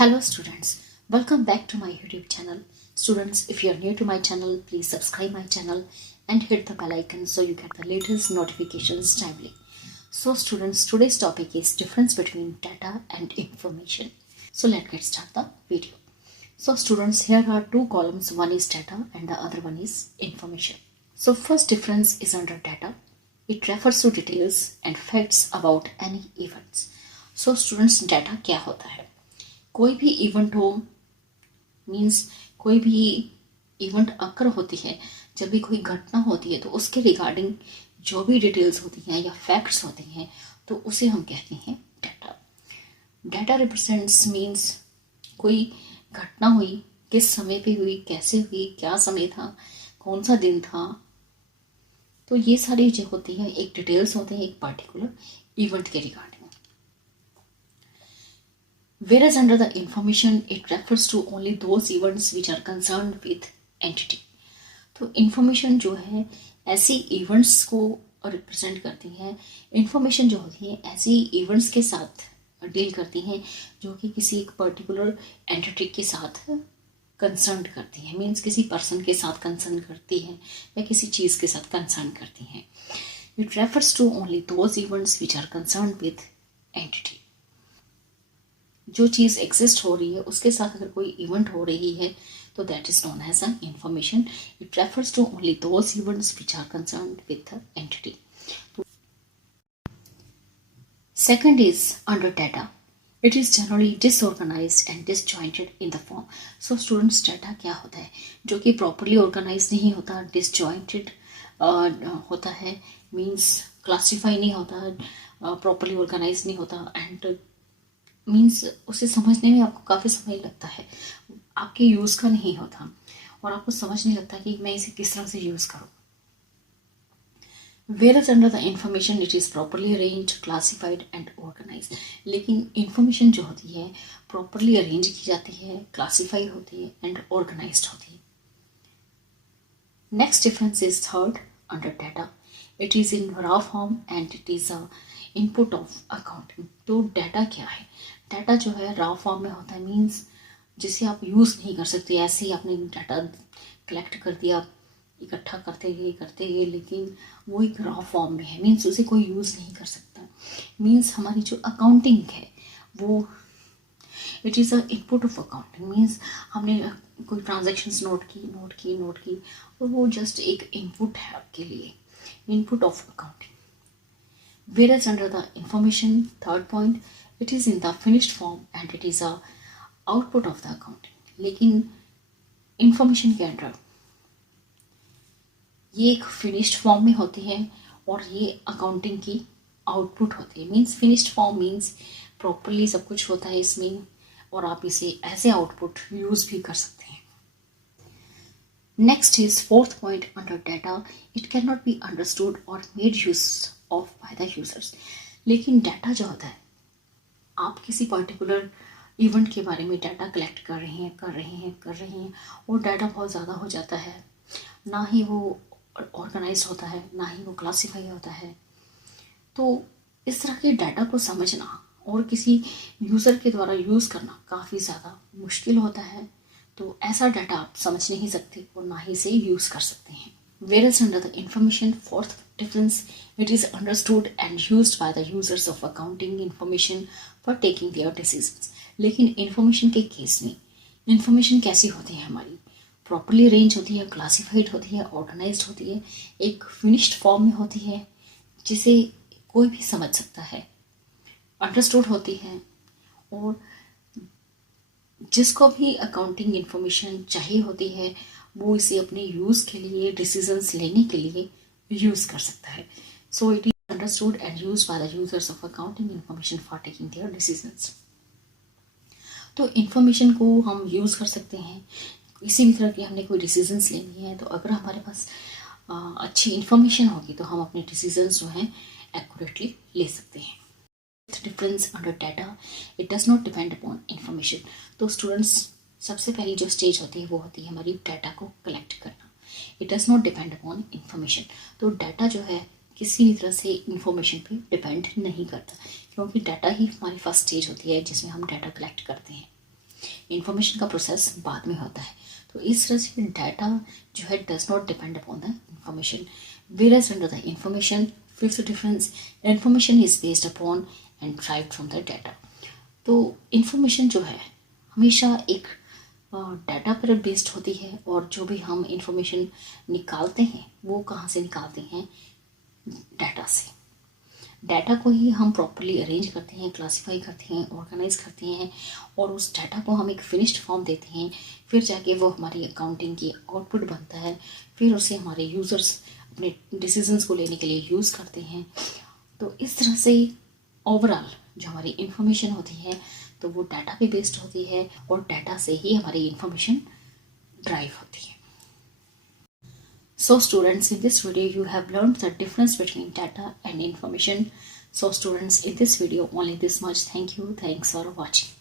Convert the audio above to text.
Hello students, welcome back to my YouTube channel. Students, if you are new to my channel, please subscribe my channel and hit the bell icon so you get the latest notifications timely. So students, today's topic is difference between data and information. So let's get start the video. So students, here are two columns, one is data and the other one is information. So first difference is under data. It refers to details and facts about any events. So students, data क्या होता है? कोई भी event हो means कोई भी event occur होती है, जब भी कोई घटना होती है तो उसके रिगार्डिंग जो भी डिटेल्स होती हैं या फैक्ट्स होते हैं तो उसे हम कहते हैं डाटा. डाटा रिप्रेजेंट्स मीन्स कोई घटना हुई, किस समय पे हुई, कैसे हुई, क्या समय था, कौन सा दिन था, तो ये सारी जो होती हैं एक डिटेल्स होते हैं एक पार्टिकुलर इवेंट के regarding. Whereas under the information it refers to only those events which are concerned with entity. तो information जो है ऐसी events को रिप्रेजेंट करती है. information जो होती है ऐसी events के साथ डील करती हैं जो कि किसी एक पर्टिकुलर एंटिटी के साथ कंसर्न करती है, मीन्स किसी पर्सन के साथ कंसर्न करती है या किसी चीज़ के साथ कंसर्न करती हैं. It refers to only those events which are concern with entity. जो चीज़ एग्जिस्ट हो रही है उसके साथ अगर कोई इवेंट हो रही है तो that is known as an information. It refers to only those events which are concerned with the entity. Second is under data. It is generally disorganised and disjointed in the form. So students, data क्या होता है? जो कि properly organise नहीं होता, disjointed होता है, means classify नहीं होता, प्रॉपरली ऑर्गेनाइज नहीं होता एंड मीन्स उसे समझने में आपको काफ़ी समय लगता है, आपके यूज़ का नहीं होता और आपको समझ नहीं लगता कि मैं इसे किस तरह से यूज़ करूँ. Whereas under the information it is properly arranged, classified and organized. लेकिन information जो होती है properly arrange की जाती है, classify होती है and organized होती है. Next difference is third under data. It is in raw form and it is a input of accounting. तो डाटा क्या है? डाटा जो है रॉ फॉर्म में होता है, मीन्स जिसे आप यूज़ नहीं कर सकते. ऐसे ही आपने डाटा कलेक्ट कर दिया, इकट्ठा करते गए लेकिन वो एक रॉ फॉर्म में है, मीन्स उसे कोई यूज़ नहीं कर सकता. मीन्स हमारी जो अकाउंटिंग है वो it is a input of accounting. Means हमने कोई ट्रांजेक्शन्स नोट की और वो जस्ट एक इनपुट है आपके लिए, input of accounting. Whereas under the information, third point, it is in the finished form and it is a output of the accounting. लेकिन information के अंदर ये एक finished form में होती है और ये accounting की output होती है. Means finished form means properly सब कुछ होता है इसमें और आप इसे as a output use भी कर सकते हैं. Next is fourth point under data. It cannot be understood or made use of by the users. लेकिन डाटा जो होता है, आप किसी पर्टिकुलर इवेंट के बारे में डाटा कलेक्ट कर रहे हैं और डाटा बहुत ज़्यादा हो जाता है, ना ही वो ऑर्गेनाइज होता है, ना ही वो क्लासीफाई होता है. तो इस तरह के डाटा को समझना और किसी यूज़र के द्वारा यूज़ करना काफ़ी ज़्यादा मुश्किल होता है. तो ऐसा डाटा आप समझ नहीं सकते और ना ही इसे यूज़ कर सकते हैं. Whereas under the information, fourth difference, it is understood and used by the users of accounting information for taking their decisions. लेकिन information के केस में information कैसी होती है हमारी? Properly arranged होती है, classified होती है, organized होती है, एक finished form में होती है जिसे कोई भी समझ सकता है, understood होती है और जिसको भी accounting information चाहिए होती है वो इसे अपने यूज़ के लिए, डिसीजंस लेने के लिए यूज़ कर सकता है. So it is understood and used by the users of accounting information for taking their decisions. तो इंफॉर्मेशन को हम यूज़ कर सकते हैं किसी भी तरह की हमने कोई डिसीजंस लेनी है. तो अगर हमारे पास अच्छी इंफॉर्मेशन होगी तो हम अपने डिसीजंस जो हैं एक्यूरेटली ले सकते हैं. Difference under data, it does not depend upon information. तो स्टूडेंट्स, सबसे पहली जो स्टेज होती है वो होती है हमारी डाटा को कलेक्ट करना. It does not depend upon information. तो डाटा जो है किसी भी तरह से इंफॉर्मेशन पे डिपेंड नहीं करता, क्योंकि डाटा ही हमारी फर्स्ट स्टेज होती है जिसमें हम डाटा कलेक्ट करते हैं. इंफॉर्मेशन का प्रोसेस बाद में होता है। तो इस तरह से डाटा जो है does not depend upon the information, whereas under the information, fifth difference, information is based upon and derived from the data। तो इंफॉर्मेशन जो है हमेशा एक डाटा पर बेस्ड होती है, और जो भी हम इंफॉर्मेशन निकालते हैं वो कहाँ से निकालते हैं, डाटा से। डाटा को ही हम प्रॉपरली अरेंज करते हैं, क्लासीफाई करते हैं, ऑर्गेनाइज करते हैं, और उस डाटा को हम एक फिनिश्ड फॉर्म देते हैं। फिर जाके वो हमारी अकाउंटिंग की आउटपुट बनता है, फिर उसे हमारे यूज़र्स अपने डिसीजंस को लेने के लिए यूज़ करते हैं। तो इस तरह से ओवरऑल जो हमारी इंफॉर्मेशन होती है तो वो डाटा पे बेस्ड होती है, और डाटा से ही हमारी इंफॉर्मेशन ड्राइव होती है। So students, in this video you have learned the difference between data and information. So students, in this video only this much. Thank you. Thanks for watching.